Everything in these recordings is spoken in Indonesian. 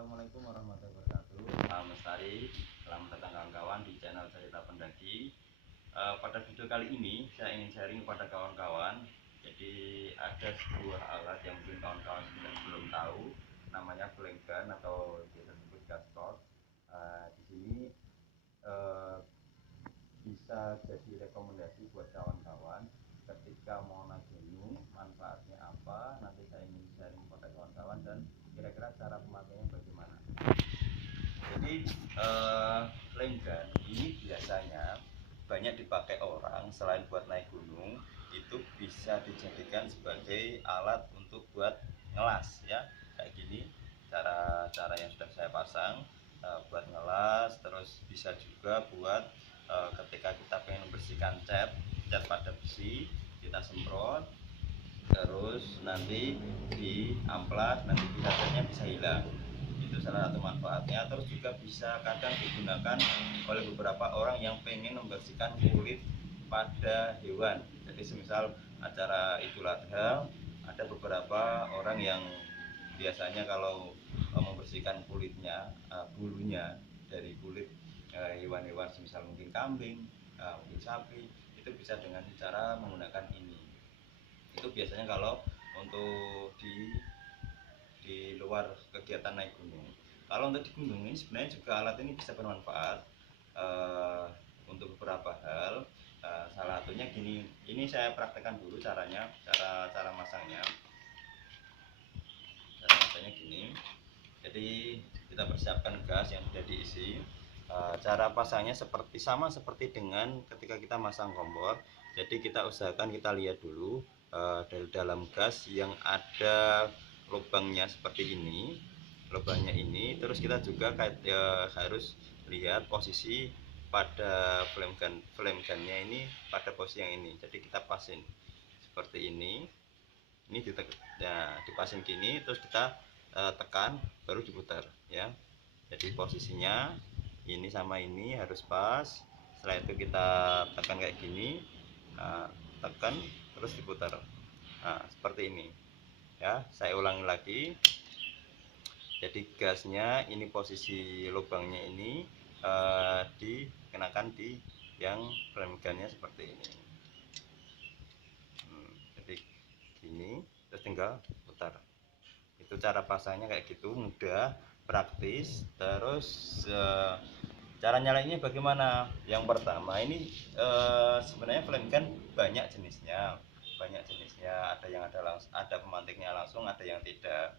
Assalamualaikum warahmatullahi wabarakatuh. Salam lestari, selamat datang kawan-kawan di channel Cerita Pendaki. Pada video kali ini saya ingin sharing kepada kawan-kawan. Jadi ada sebuah alat yang mungkin kawan-kawan belum tahu, namanya flame gun atau biasa disebut gaspot. Di sini bisa jadi rekomendasi buat kawan-kawan ketika mau naik gunung, manfaatnya apa, nanti saya ingin sharing kepada kawan-kawan dan kira-kira cara pemakaiannya bagaimana. Jadi flame gun ini biasanya banyak dipakai orang selain buat naik gunung, itu bisa dijadikan sebagai alat untuk buat ngelas ya, kayak gini cara yang sudah saya pasang, buat ngelas. Terus bisa juga buat ketika kita pengen membersihkan cat pada besi, kita semprot terus nanti di amplas, nanti catnya bisa hilang. Itu salah satu manfaatnya. Terus juga bisa kadang digunakan oleh beberapa orang yang pengen membersihkan kulit pada hewan. Jadi semisal acara Idul Adha, ada beberapa orang yang biasanya kalau membersihkan kulitnya, bulunya dari kulit hewan-hewan semisal mungkin kambing, mungkin sapi, itu bisa dengan cara menggunakan ini. Itu biasanya kalau untuk di luar kegiatan naik gunung. Kalau untuk di gunung ini sebenarnya juga alat ini bisa bermanfaat untuk beberapa hal. Salah satunya gini, ini saya praktekkan dulu caranya, cara masangnya. Cara masangnya gini. Jadi kita persiapkan gas yang sudah diisi. Cara pasangnya sama seperti dengan ketika kita masang kompor. Jadi kita usahakan kita lihat dulu dari dalam gas yang ada lubangnya seperti ini, lubangnya ini. Terus kita juga harus lihat posisi pada flame gunnya ini pada posisi yang ini. Jadi kita pasin seperti ini dipasin gini, terus kita tekan baru diputar ya. Jadi posisinya ini sama ini harus pas. Setelah itu kita tekan kayak gini, tekan terus diputar. Seperti ini ya. Saya ulangi lagi. Jadi gasnya ini posisi lubangnya ini dikenakan di yang flame gunnya seperti ini. Jadi gini, terus tinggal putar. Itu cara pasangnya kayak gitu, mudah, praktis. Terus cara nyalainnya bagaimana? Yang pertama ini sebenarnya flame gun banyak jenisnya, ada yang ada pemantiknya langsung, ada yang tidak.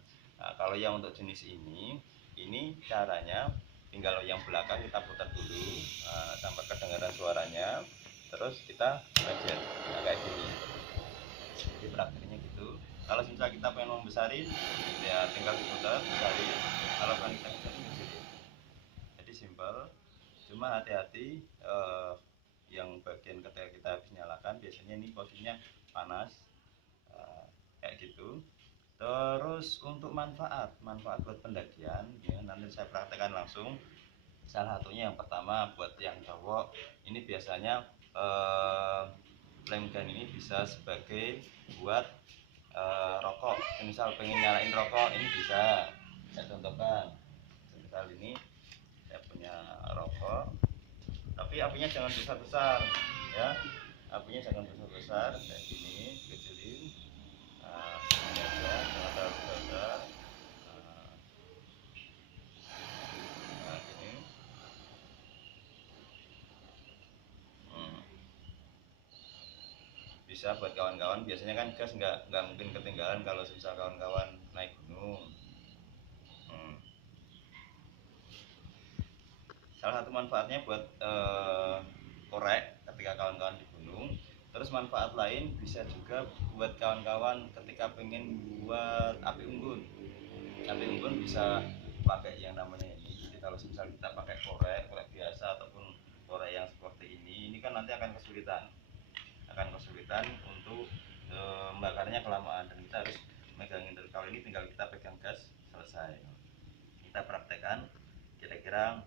Kalau yang untuk jenis ini caranya tinggal yang belakang kita putar dulu sampai kedengaran suaranya, terus kita bagian kayak gini. Jadi praktiknya gitu. Kalau misalnya kita pengen membesarin ya tinggal diputar, besarin. Kalau pengen kita besarin kecilin. Jadi simpel. Cuma hati-hati yang bagian ketika kita habis nyalakan, biasanya ini posisinya panas kayak gitu. Terus untuk manfaat buat pendakian ya, nanti saya praktekkan langsung. Salah satunya yang pertama buat yang cowok, ini biasanya flame gun ini bisa sebagai buat rokok. Misal pengen nyalain rokok, ini bisa saya contohkan. Misal ini saya punya rokok, tapi apinya jangan besar-besar ya, apinya jangan besar-besar kayak gini, kecilin aja, jangan terlalu besar. Gini. Bisa buat kawan-kawan, biasanya kan gas nggak mungkin ketinggalan kalau susah kawan-kawan naik gunung. Salah satu manfaatnya buat korek ketika kawan-kawan di gunung. Terus manfaat lain bisa juga buat kawan-kawan ketika pengen buat api unggun. Api unggun bisa pakai yang namanya ini. Jadi kalau misalnya kita pakai korek biasa ataupun korek yang seperti ini kan nanti akan kesulitan untuk membakarnya kelamaan, dan kita harus megangin terus. Kalau ini tinggal kita pegang gas, selesai. Kita praktekkan kira-kira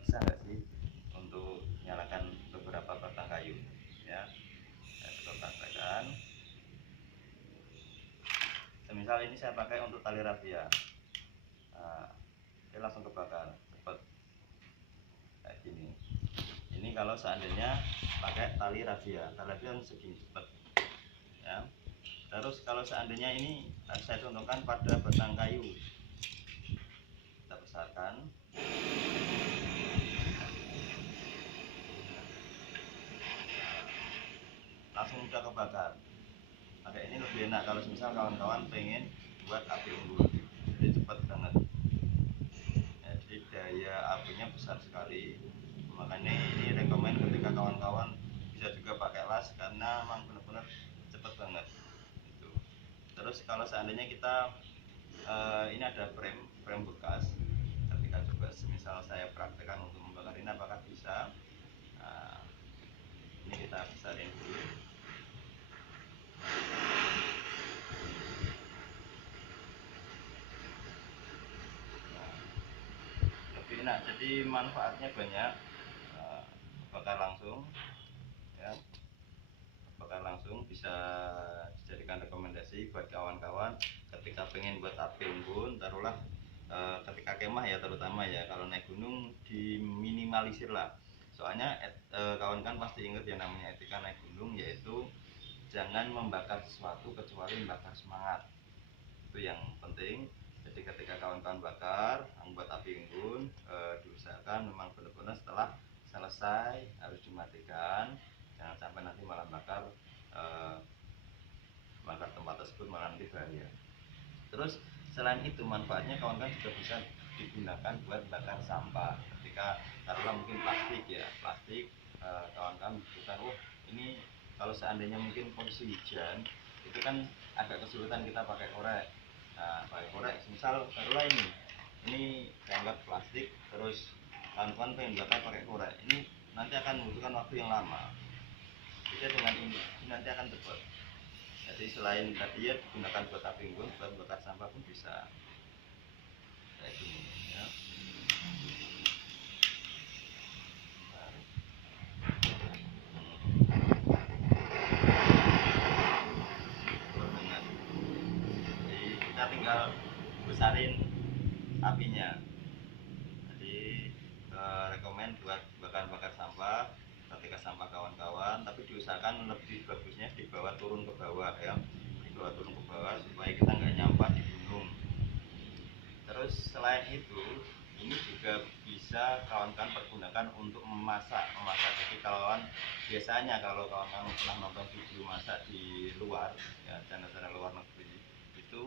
bisa nggak sih untuk nyalakan beberapa batang kayu ya. Saya coba praktekkan. Semisal ini saya pakai untuk tali rafia. Oke, langsung kebakar cepet kayak gini. Ini kalau seandainya pakai tali razia kan segini cepet ya. Terus kalau seandainya ini saya contohkan pada batang kayu, kita besarkan. Langsung udah kebakar. Pakai ini lebih enak kalau misal kawan-kawan pengen buat api unggun, jadi cepat banget. Jadi daya apinya besar sekali. Makanya ini rekomend ketika kawan-kawan bisa juga pakai las karena memang benar-benar cepat banget. Itu. Terus kalau seandainya kita ini ada frame bekas, ketika coba semisal saya praktekkan untuk membakar ini apakah bisa. Nah, ini kita besarin dulu. Nah, lebih enak, jadi manfaatnya banyak. Bakar langsung ya, bakar langsung bisa dijadikan rekomendasi buat kawan-kawan ketika pengen buat api unggun. Taruhlah ketika kemah ya, terutama ya, kalau naik gunung diminimalisir lah, soalnya kawan kan pasti ingat yang namanya etika naik gunung, yaitu jangan membakar sesuatu kecuali membakar semangat. Itu yang penting. Jadi ketika kawan-kawan bakar membuat api unggun, diusahakan memang benar-benar setelah selesai harus dimatikan, jangan sampai nanti malah bakar tempat tersebut, malah nanti bahaya. Terus selain itu manfaatnya kawan-kawan juga bisa digunakan buat bakar sampah. Ketika taruhlah mungkin plastik ya, plastik kawan-kawan butuhkan, ini kalau seandainya mungkin kondisi hujan itu kan agak kesulitan kita pakai korek. Nah, pakai korek misal taruhlah ini dianggap plastik, terus kawan-kawan pengen bakar pakai korek, ini nanti akan membutuhkan waktu yang lama. Jadi dengan ini nanti akan cepat. Jadi selain tadi ya digunakan buat api unggun, buat bakar sampah pun bisa kayak gini ya. Jadi kita tinggal besarin apinya. Jadi rekomend buat bakar-bakar sampah ketika sampah kawan-kawan, tapi diusahakan lebih bagusnya dibawa turun ke bawah ya, dibawa turun ke bawah supaya kita nggak nyampah di gunung. Terus selain itu ini juga bisa kawan-kawan pergunakan untuk memasak. Jadi kawan biasanya kalau kawan-kawan pernah nonton video masak di luar ya, channel-channel luar negeri, itu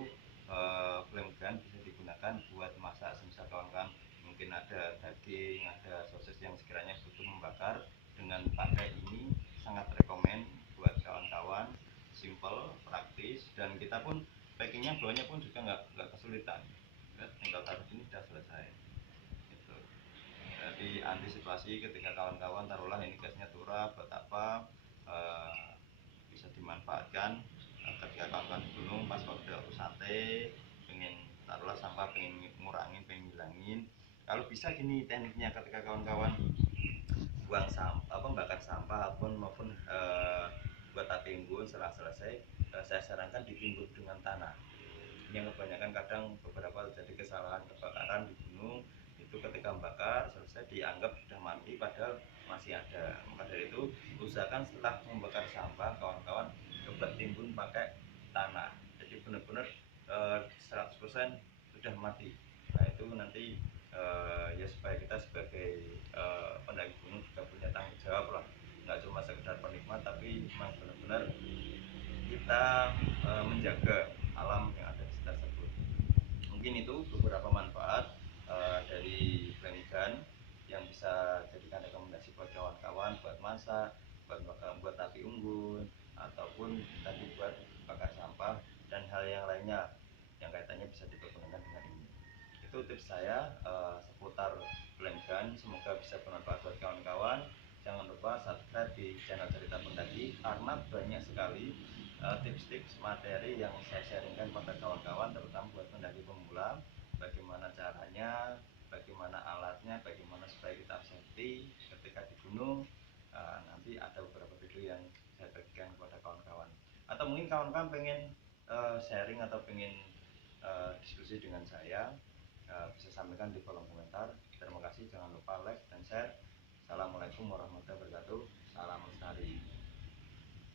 flame gun bisa digunakan buat masak. Misal kawan-kawan mungkin ada daging, ada sosis yang sekiranya butuh membakar, dengan pakai ini sangat rekomend buat kawan-kawan. Simple, praktis, dan kita pun packingnya bawahnya pun juga nggak kesulitan. Tinggal taruh sini sudah selesai gitu. Jadi antisipasi ketika kawan-kawan taruhlah ini gasnya turap buat apa, bisa dimanfaatkan ketika kawan-kawan di gunung pas waktu santai pengen taruhlah sampah, pengen ngurangin, pengen ngilangin. Kalau bisa gini tekniknya, ketika kawan-kawan buang sampah, bakar sampah maupun buat api unggun setelah selesai, saya sarankan ditimbun dengan tanah. Yang kebanyakan kadang beberapa terjadi kesalahan kebakaran di gunung itu ketika membakar selesai dianggap sudah mati padahal masih ada. Maka dari itu usahakan setelah membakar sampah kawan-kawan coba timbun pakai tanah, jadi benar-benar 100% sudah mati. Nah itu nanti ya supaya kita sebagai pendaki gunung juga punya tanggung jawab lah, nggak cuma sekedar penikmat tapi memang benar-benar kita menjaga alam yang ada di sekitar tersebut. Mungkin itu beberapa manfaat dari flame gun yang bisa jadikan rekomendasi buat kawan-kawan buat masak, buat api unggun, ataupun tadi buat bakar sampah dan hal yang lainnya yang kaitannya bisa dipergunakan dengan ini. Itu tips saya seputar flame gun, semoga bisa bermanfaat buat kawan-kawan. Jangan lupa subscribe di channel Cerita Pendaki karena banyak sekali tips-tips materi yang saya sharingkan pada kawan-kawan, terutama buat pendaki pemula. Bagaimana caranya, bagaimana alatnya, bagaimana supaya kita safety ketika di gunung. Nanti ada beberapa video yang saya bagikan kepada kawan-kawan. Atau mungkin kawan-kawan pengen sharing atau pengen diskusi dengan saya, bisa sampaikan silahkan di kolom komentar. Terima kasih, jangan lupa like dan share. Assalamualaikum warahmatullahi wabarakatuh.